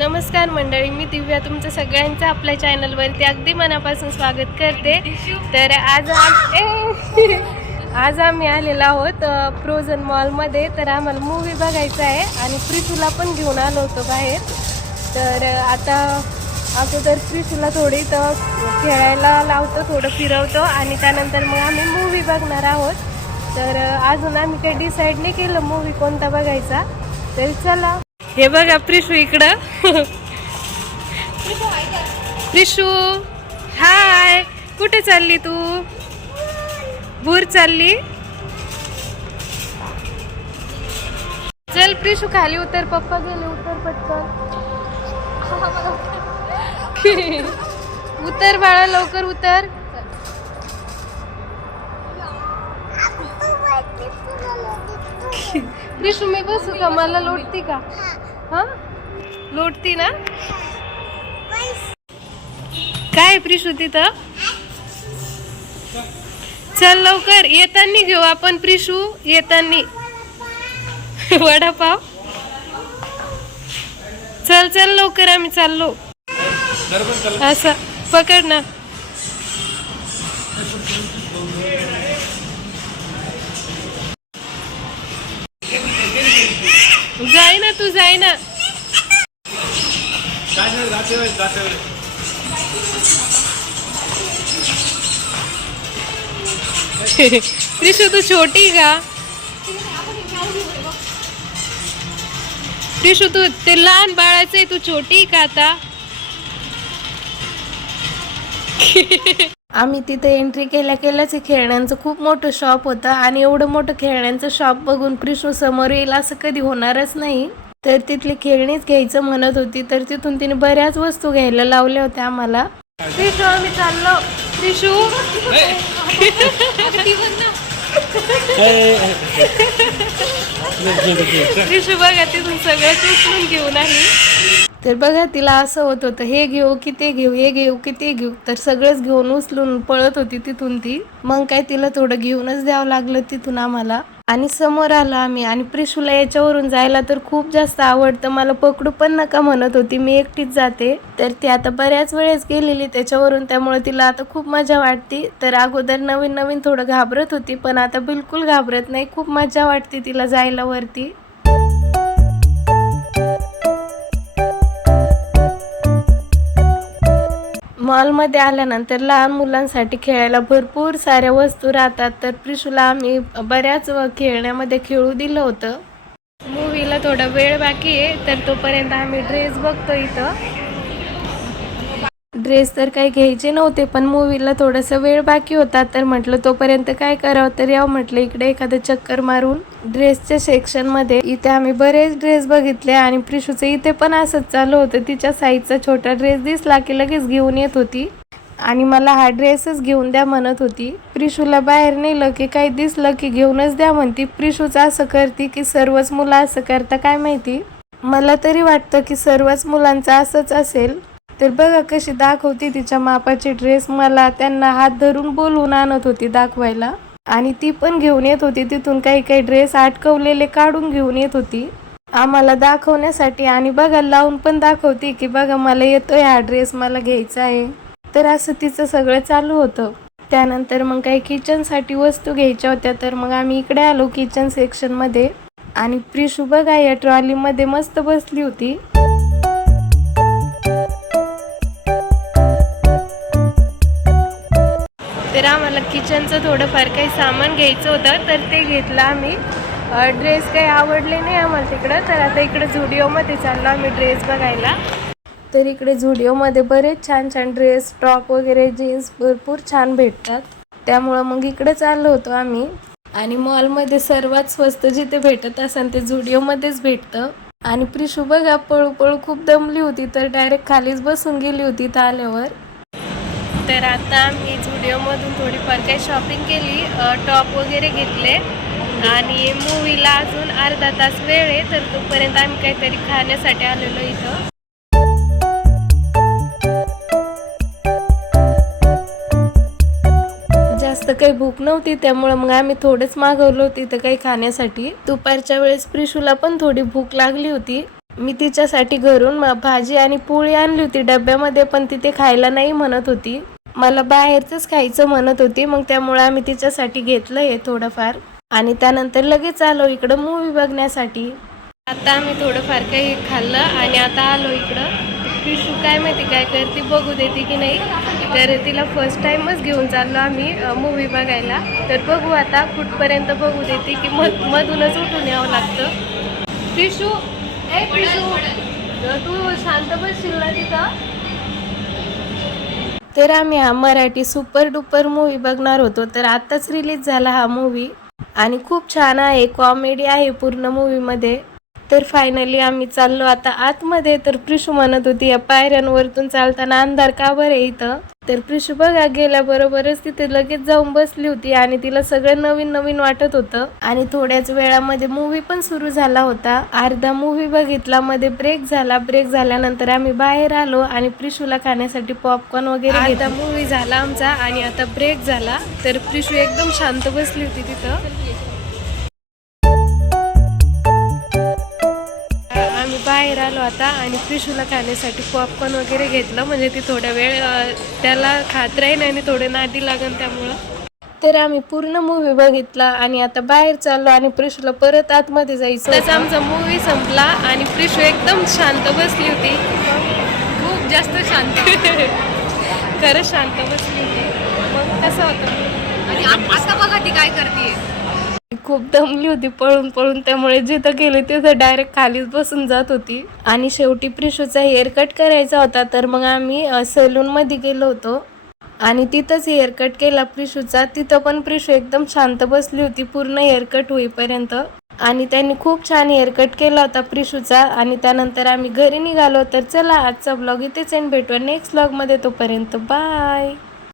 नमस्कार मंडळी, मी दिव्या तुमचं सगळ्यांचं आपल्या चॅनलवरती अगदी मनापासून स्वागत करते. तर आज आम्ही आलेलो आहोत फ्रोझन मॉलमध्ये. तर आम्हाला मूवी बघायचा आहे आणि प्रिशूला पण घेऊन आलो होतो बाहेर. तर आता अगोदर प्रिशूला थोडी तर खेळायला लावतो, थोडं फिरवतो आणि त्यानंतर मग आम्ही मूवी बघणार आहोत. तर अजून आम्ही काही डिसाईड नाही केलं मूवी कोणता बघायचा. तर चला, हे बघा प्रिशू इकडं. प्रिशू हाय, कुठे चालली तू? भूर चालली? चल प्रिशू खाली उतर, पप्पा गेले, उतर पटकन. उतर बाळा, लवकर उतर. प्रिशू मी बसू का? मला लोटती का? हा लोटती ना? काय प्रिशू तिथं? चल लवकर, येतानी घेऊ आपण प्रिशू, येतानी वडापाव. चल चल लवकर, आम्ही चाललो. असं पकड ना. जाय ना तू, जाय ना. प्रिशू तू छोटी का? प्रिशू तू ते लहान बाळाचं आहे, तू छोटी का आता? आम्ही तिथे एंट्री केल्याच खेळण्यांचं खूप मोठं शॉप होतं आणि एवढं मोठं खेळण्यांचं शॉप बघून प्रिशू समोर येईल असं कधी होणारच नाही. तर तिथली खेळणीच घ्यायचं म्हणत होती. तर तिथून तिने बऱ्याच वस्तू घ्यायला लावल्या होत्या आम्हाला. प्रिशू आम्ही चाललो. प्रिशू प्रिशू बघा तिथून सगळं उचलून घेऊन आली. तर बघा तिला असं होत होतं, हे घेऊ की ते घेऊ, हे घेऊ की ते घेऊ. तर सगळंच घेऊन उचलून पळत होती तिथून ती. मग काय तिला थोडं घेऊनच द्यावं लागलं तिथून आम्हाला. आणि समोर आलो आम्ही आणि प्रिशूला याच्यावरून जायला तर खूप जास्त आवडतं. मला पकडू पण नका म्हणत होती, मी एकटीच जाते. तर ती आता बऱ्याच वेळेस गेलेली त्याच्यावरून, त्यामुळे तिला आता खूप मजा वाटते. तर अगोदर नवीन नवीन थोडं घाबरत होती, पण आता बिलकुल घाबरत नाही. खूप मजा वाटते तिला जायला वरती. मॉलमध्ये आल्यानंतर लहान मुलांसाठी खेळायला भरपूर साऱ्या वस्तू राहतात. तर प्रिशूला आम्ही बऱ्याच खेळण्यामध्ये खेळू दिलं होतं. मूवीला थोडा वेळ बाकी आहे, तर तोपर्यंत आम्ही ड्रेस बघतो. इथं ड्रेस तर काही घ्यायचे नव्हते, पण मूवीला थोडासा वेळ बाकी होता. तर म्हटलं तोपर्यंत काय करावं, तर यावं म्हटलं इकडे एखादं चक्कर मारून ड्रेसच्या सेक्शनमध्ये. इथे आम्ही बरेच ड्रेस बघितले आणि प्रिशूचं इथे पण असंच चालू होतं. तिच्या साईजचा छोटा ड्रेस दिसला की लगेच घेऊन येत होती आणि मला हा ड्रेसच घेऊन द्या म्हणत होती. प्रिशूला बाहेर नेलं की काही दिसलं की घेऊनच द्या म्हणती. प्रिशूच असं करते की सर्वच मुलं असं करता काय माहिती. मला तरी वाटतं की सर्वच मुलांचं असंच असेल. तर बघा कशी दाखवती तिच्या मापाची ड्रेस. मला त्यांना हात धरून बोलवून आणत होती दाखवायला आणि ती पण घेऊन येत होती. तिथून काही काही ड्रेस अटकवलेले काढून घेऊन येत होती आम्हाला दाखवण्यासाठी. आणि बघा लावून पण दाखवती की बघा मला येतोय हा ड्रेस, मला घ्यायचा आहे. तर असं तिचं सगळं चालू होतं. त्यानंतर मग काही किचनसाठी वस्तू घ्यायच्या होत्या. तर मग आम्ही इकडे आलो किचन सेक्शनमध्ये आणि प्रिशू बघा या ट्रॉलीमध्ये मस्त बसली होती. तर आम्हाला किचनचं थोडंफार काही सामान घ्यायचं होतं, तर ते घेतलं आम्ही. ड्रेस काही आवडले नाही आम्हाला तिकडं. तर आता इकडे झुडिओमध्ये चाललो आम्ही ड्रेस बघायला. तर इकडे झुडिओमध्ये बरेच छान छान ड्रेस, टॉप वगैरे, जीन्स भरपूर छान भेटतात. त्यामुळं मग इकडे चाललो होतो आम्ही. आणि मॉलमध्ये सर्वात स्वस्त जिथे भेटत असेल ते झुडिओमध्येच भेटतं. आणि प्रिशू बघा पळू पळू खूप दमली होती, तर डायरेक्ट खालीच बसून गेली होती इथं आल्यावर. तर आता आम्ही झुडिओमधून थोडीफार काही शॉपिंग केली, टॉप वगैरे घेतले आणि मूवीला अजून अर्धा तास वेळ आहे. तर तोपर्यंत आम्ही काहीतरी खाण्यासाठी आलेलो इथं. जास्त काही भूक नव्हती, त्यामुळे मग आम्ही थोडंच मागवलं होतं इथं काही खाण्यासाठी. दुपारच्या वेळेस प्रिशूला पण थोडी भूक लागली होती. मी तिच्यासाठी घरून भाजी आणि पोळी आणली होती डब्यामध्ये, पण ती ते खायला नाही म्हणत होती. मला बाहेरचंच खायचं म्हणत होती. मग त्यामुळे आम्ही तिच्यासाठी घेतलं हे थोडंफार आणि त्यानंतर लगेच आलो इकडं मूवी बघण्यासाठी. आता आम्ही थोडंफार काही खाल्लं आणि आता आलो इकडं. पिशू काय माहिती काय करते, बघू देते की नाही. तर तिला फर्स्ट टाइमच घेऊन चाललो आम्ही मूवी बघायला. तर बघू आता कुठपर्यंत बघू देते की मधूनच उठून यावं लागतं. पिशू ए पिशू, तू शांत बसशील ना तिथं. तर आम्ही हा मराठी सुपर डुपर मूवी बघणार होतो. तर आत्ताच रिलीज झाला हा मूवी आणि खूप छान आहे, कॉमेडी आहे पूर्ण मूवीमध्ये. तर फायनली आम्ही चाललो आता आतमध्ये. तर प्रिशू म्हणत होती या पायऱ्यांवरतून चालताना अंधार का बरं इथं. तर प्रिशू बघा गेल्याबरोबरच तिथे लगेच जाऊन बसली होती आणि तिला सगळं नवीन नवीन वाटत होतं. आणि थोड्याच वेळामध्ये मूवी पण सुरू झाला होता. अर्धा मूवी बघितला, मध्ये ब्रेक झाला. ब्रेक झाल्यानंतर आम्ही बाहेर आलो आणि प्रिशूला खाण्यासाठी पॉपकॉर्न वगैरे. अर्धा मूवी झाला आमचा आणि आता ब्रेक झाला. तर प्रिशू एकदम शांत बसली होती तिथं. बाहेर आलो आता आणि प्रिशूला खाण्यासाठी पॉपकॉर्न वगैरे घेतलं, म्हणजे ती थोडा वेळ त्याला खात राहील आणि थोडं नादी लागेल त्यामुळं. तर आम्ही पूर्ण मूवी बघितला आणि आता बाहेर चाललो आणि प्रिशूला परत आतमध्ये जायचं. त्याचा आमचा मूवी संपला आणि प्रिशू एकदम शांत बसली होती, खूप जास्त शांत. खरंच शांत बसली होती. मग कसं होतं आणि आता बघा ती काय करते. खूप दमली होती पळून पळून, त्यामुळे जिथं गेले तिथं डायरेक्ट खालीच बसून जात होती. आणि शेवटी प्रिशूचा हेअर कट करायचा होता. तर मग आम्ही सलून मध्ये गेलो होतो आणि तिथंच हेअर कट केला प्रिशूचा. तिथं पण प्रिशू एकदम शांत बसली होती पूर्ण हेअर कट होईपर्यंत. आणि त्यांनी खूप छान हेअर कट केला होता प्रिशूचा. आणि त्यानंतर आम्ही घरी निघालो. तर चला आजचा ब्लॉग इथेच एंड, भेटूया नेक्स्ट ब्लॉग मध्ये. तोपर्यंत बाय.